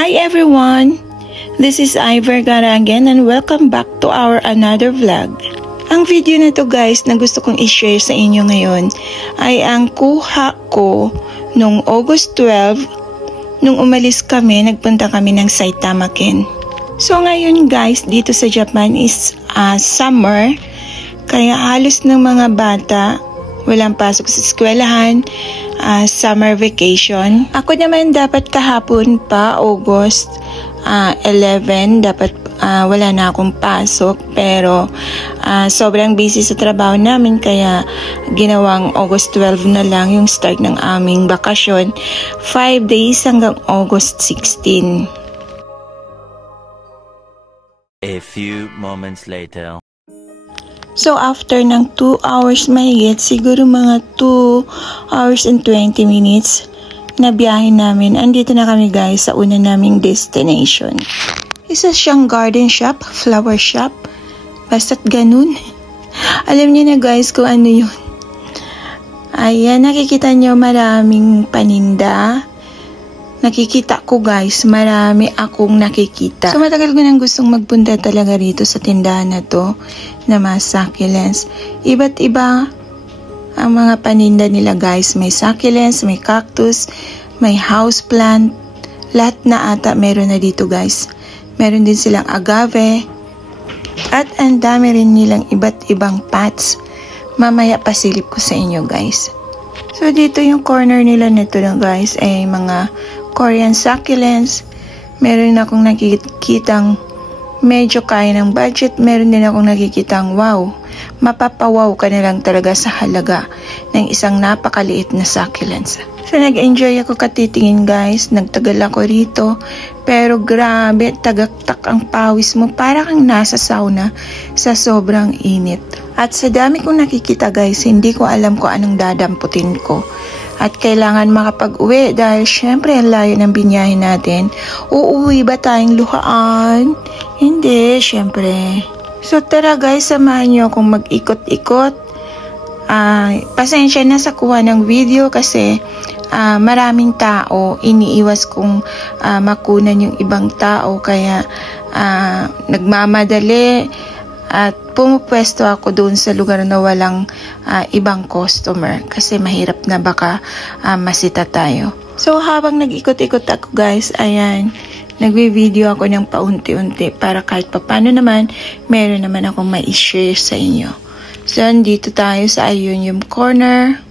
Hi everyone! This is Ivor Vergara again and welcome back to our another vlog. Ang video na to guys na gusto kong i-share sa inyo ngayon ay ang kuha ko nung August 12 nung umalis kami, nagpunta kami ng Saitama Ken. So ngayon guys, dito sa Japan is summer, kaya halos ng mga bata walang pasok sa eskwelahan, summer vacation. Ako naman dapat kahapon pa, August 11, dapat wala na akong pasok. Pero sobrang busy sa trabaho namin kaya ginawang August 12 na lang yung start ng aming bakasyon. 5 days hanggang August 16. A few moments later. So after ng 2 hours mahigit, siguro mga 2 hours and 20 minutes na biyahe namin, andito na kami guys sa una naming destination. Isa siyang garden shop, flower shop, basta't ganun. Alam niyo na guys kung ano yun. Ayan, nakikita niyo maraming paninda. Nakikita ko guys, marami akong nakikita. So matagal ko nang gustong magpunta talaga rito sa tindahan na to na mga succulents. Iba't iba ang mga paninda nila guys. May succulents, may cactus, may houseplant. Lahat na ata meron na dito guys. Meron din silang agave. At ang dami rin nilang iba't ibang pots. Mamaya pasilip ko sa inyo guys. So dito yung corner nila nito na guys ay mga Korean succulents. Meron akong nakikitang medyo kaya ng budget. Meron din akong nakikitang wow. Mapapawaw ka na lang talaga sa halaga ng isang napakaliit na succulents. So nag-enjoy ako katitingin guys. Nagtagal ako rito. Pero grabe, tagaktak ang pawis mo. Para kang nasa sauna sa sobrang init. At sa dami kong nakikita guys, hindi ko alam kung anong dadamputin ko. At kailangan makapag-uwi dahil syempre ang layo ng binyahe natin. Uuwi ba tayong luhaan? Hindi, syempre. So tara guys, samahan nyo akong mag-ikot-ikot. Pasensya na sa kuha ng video kasi maraming tao. Iniiwas kong makunan yung ibang tao kaya nagmamadali. At pumupwesto ako doon sa lugar na walang ibang customer kasi mahirap na baka masita tayo. So habang nag-ikot-ikot ako guys, ayan, nagwi-video ako ng paunti-unti para kahit papano naman, meron naman akong ma-share sa inyo. So dito tayo sa Ayunium Corner.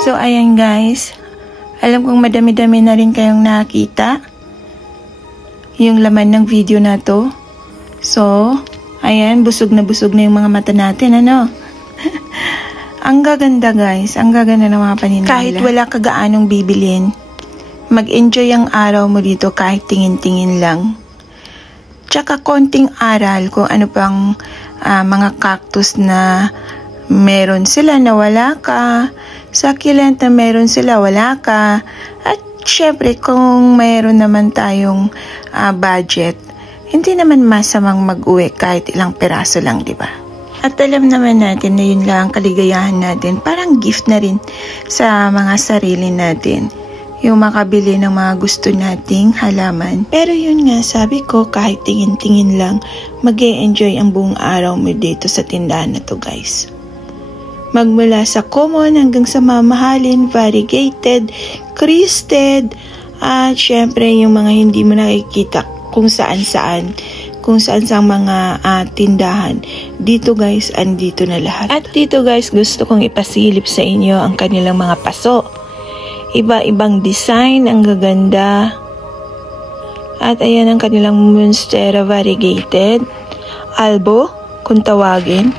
So ayan guys, alam kong madami-dami na rin kayong nakita yung laman ng video na to. So ayan, busog na yung mga mata natin, ano? Ang gaganda guys, ang gaganda ng mga paninila. Kahit wala ka gaanong bibilin, mag-enjoy ang araw mo dito kahit tingin-tingin lang. Tsaka konting aral kung ano pang mga cactus na meron sila na wala ka, succulent na meron sila wala ka, at syempre kung mayroon naman tayong budget, hindi naman masamang mag-uwi kahit ilang peraso lang, di ba? At alam naman natin na yun lang ang kaligayahan natin, parang gift na rin sa mga sarili natin, yung makabili ng mga gusto nating halaman. Pero yun nga, sabi ko, kahit tingin-tingin lang, mag-e-enjoy ang buong araw mo dito sa tindahan na to guys. Magmula sa common hanggang sa mamahalin, variegated, crested, at syempre yung mga hindi mo nakikita kung saan-saan mga tindahan. Dito guys, andito na lahat. At dito guys, gusto kong ipasilip sa inyo ang kanilang mga paso. Iba-ibang design, ang gaganda. At ayan ang kanilang Monstera variegated, albo kung tawagin.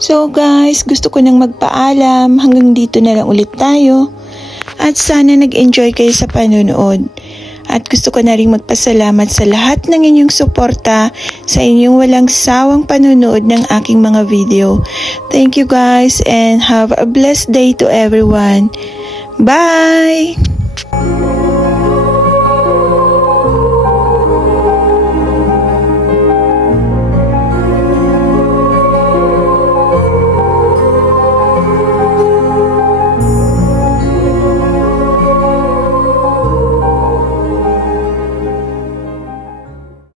So guys, gusto ko nang magpaalam. Hanggang dito na lang ulit tayo. At sana nag-enjoy kayo sa panonood. At gusto ko na rin magpasalamat sa lahat ng inyong suporta sa inyong walang sawang panonood ng aking mga video. Thank you guys and have a blessed day to everyone. Bye!